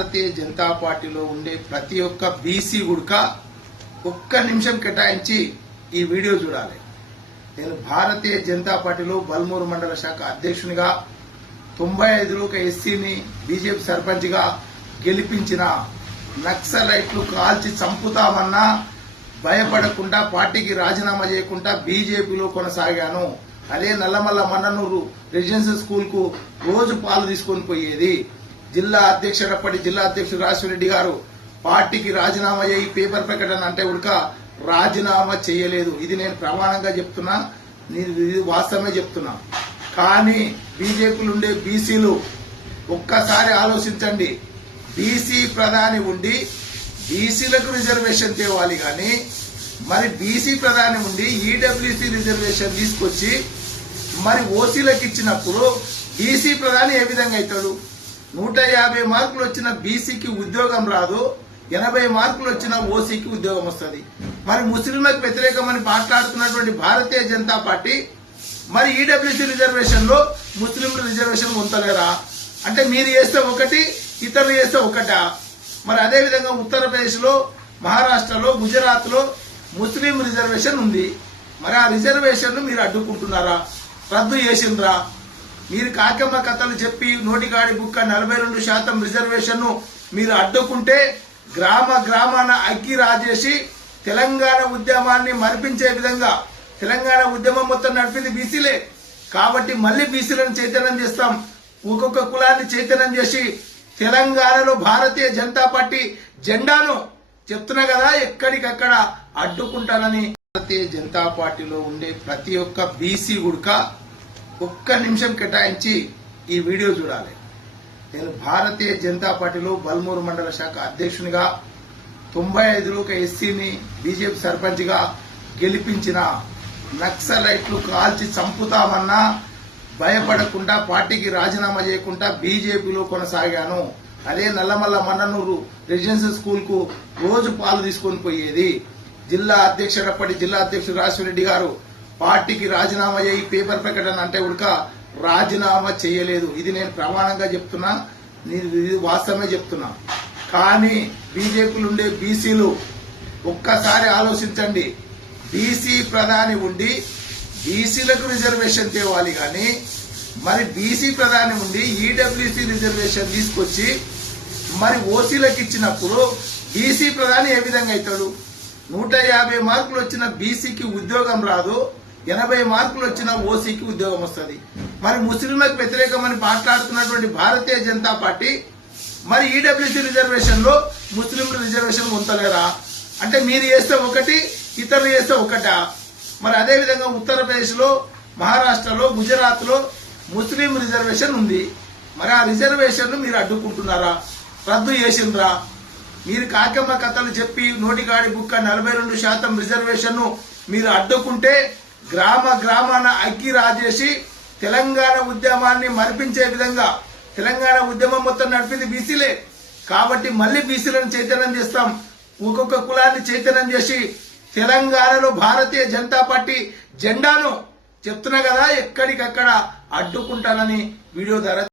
భారతీయ జనతా పార్టీలో ఉండే ప్రతి ఒక్క బీసీ గుడక ఒక్క నిమిషం కేటాయించి ఈ వీడియో చూడాలి. నేను భారతీయ జనతా పార్టీలో బల్మూరు మండల శాఖ అధ్యక్షునిగా తొంభై ఐదులో ఒక ఎస్సీని బీజేపీ సర్పంచ్గా గెలిపించిన నక్సలైట్లు కాల్చి చంపుతామన్నా భయపడకుండా పార్టీకి రాజీనామా చేయకుండా బీజేపీలో కొనసాగాను. అదే నల్లమల్ల మన్ననూరు రెసిడెన్షియల్ స్కూల్కు రోజు పాలు తీసుకొని పోయేది. జిల్లా అధ్యక్షుడు అప్పటి జిల్లా అధ్యక్షుడు రాజశివరెడ్డి గారు పార్టీకి రాజీనామా చేయి పేపర్ ప్రకటన అంటే ఉడక రాజీనామా చేయలేదు. ఇది నేను ప్రమాణంగా చెప్తున్నా. నేను ఇది వాస్తవమే చెప్తున్నా. కానీ బీజేపీలు ఉండే బీసీలు ఒక్కసారి ఆలోచించండి. బీసీ ప్రధాని ఉండి బీసీలకు రిజర్వేషన్ తేవాలి కానీ మరి బీసీ ప్రధాని ఉండి ఈడబ్ల్యూసీ రిజర్వేషన్ తీసుకొచ్చి మరి ఓసీలకు ఇచ్చినప్పుడు బీసీ ప్రధాని ఏ విధంగా అవుతాడు? నూట యాభై మార్కులు వచ్చిన బీసీకి ఉద్యోగం రాదు ఎనభై మార్కులు వచ్చిన ఓసీకి ఉద్యోగం వస్తుంది. మరి ముస్లింలకు వ్యతిరేకమని మాట్లాడుతున్నటువంటి భారతీయ జనతా పార్టీ మరి ఈడబ్ల్యూసీ రిజర్వేషన్లో రిజర్వేషన్ పొందలేరా? అంటే మీరు చేస్తే ఒకటి ఇతరులు చేస్తే ఒకటా? మరి అదే విధంగా ఉత్తరప్రదేశ్లో మహారాష్ట్రలో గుజరాత్లో ముస్లిం రిజర్వేషన్ ఉంది. మరి ఆ రిజర్వేషన్ను మీరు అడ్డుకుంటున్నారా? రద్దు చేసిండ్రా? మీరు కాకమ్మ కథలు చెప్పి నోటిగాడి బుక్క నలభై రెండు శాతం రిజర్వేషన్ను మీరు అడ్డుకుంటే గ్రామ గ్రామాన అగ్గి రాజేసి తెలంగాణ ఉద్యమాన్ని మరిపించే విధంగా తెలంగాణ ఉద్యమం మొత్తం నడిపింది బీసీలే. కాబట్టి మళ్ళీ బీసీలను చైతన్యం చేస్తాం. ఒక్కొక్క కులాన్ని చైతన్యం చేసి తెలంగాణలో భారతీయ జనతా పార్టీ జెండాను చెప్తున్నా కదా ఎక్కడికక్కడ అడ్డుకుంటానని. భారతీయ జనతా పార్టీలో ఉండే ప్రతి ఒక్క బీసీ గుడక ఒక్క నిమిషం కేటాయించి ఈ వీడియో చూడాలి. నేను భారతీయ జనతా పార్టీలో బల్మూరు మండల శాఖ అధ్యక్షునిగా తొంభై ఐదులో ఒక ఎస్సీని బీజేపీ సర్పంచ్గా గెలిపించిన నక్సలైట్లు కాల్చి చంపుతామన్నా భయపడకుండా పార్టీకి రాజీనామా చేయకుండా బీజేపీలో కొనసాగాను. అదే నల్లమల్ల మన్ననూరు రెసిడెన్షియల్ స్కూల్కు రోజు పాలు తీసుకొని పోయేది. జిల్లా అధ్యక్షుడు అప్పటి జిల్లా అధ్యక్షుడు రాజశివరెడ్డి గారు పార్టీకి రాజీనామా చేయి పేపర్ ప్రకటన అంటే ఉడక. రాజీనామా చేయలేదు. ఇది నేను ప్రమాణంగా చెప్తున్నా. నేను ఇది వాస్తవమే చెప్తున్నా. కానీ బీజేపీలు ఉండే బీసీలు ఒక్కసారి ఆలోచించండి. బీసీ ప్రధాని ఉండి బీసీలకు రిజర్వేషన్ తేవాలి కానీ మరి బీసీ ప్రధాని ఉండి ఈడబ్ల్యూసీ రిజర్వేషన్ తీసుకొచ్చి మరి ఓసీలకు ఇచ్చినప్పుడు బీసీ ప్రధాని ఏ విధంగా అవుతాడు? నూట యాభై మార్కులు వచ్చిన బీసీకి ఉద్యోగం రాదు. ఎనభై మార్కులు వచ్చిన ఓసీకి ఉద్యోగం వస్తుంది. మరి ముస్లింలకు వ్యతిరేకమని మాట్లాడుతున్నటువంటి భారతీయ జనతా పార్టీ మరి ఈడబ్ల్యూసీ రిజర్వేషన్లో ముస్లింల రిజర్వేషన్ పొందలేరా? అంటే మీరు చేస్తే ఒకటి ఇతరులు చేస్తే ఒకటా? మరి అదేవిధంగా ఉత్తరప్రదేశ్లో ఉత్తరప్రదేశ్లో మహారాష్ట్రలో గుజరాత్లో ముస్లిం రిజర్వేషన్ ఉంది. మరి ఆ రిజర్వేషన్ను మీరు అడ్డుకుంటున్నారా? రద్దు చేసిండ్రా? మీరు కాకమ్మ కథలు చెప్పి నోటిగాడి బుక్క నలభై రెండు శాతం రిజర్వేషన్ మీరు అడ్డుకుంటే గ్రామ గ్రామాన అగ్గి రాజేసి తెలంగాణ ఉద్యమాన్ని మరిపించే విధంగా తెలంగాణ ఉద్యమం మొత్తం నడిపింది బీసీలే. కాబట్టి మళ్ళీ బీసీలను చైతన్యం చేస్తాం. ఒక్కొక్క కులాన్ని చైతన్యం చేసి తెలంగాణలో భారతీయ జనతా పార్టీ జెండాను చెప్తున్నా కదా ఎక్కడికక్కడ అడ్డుకుంటానని వీడియో ద్వారా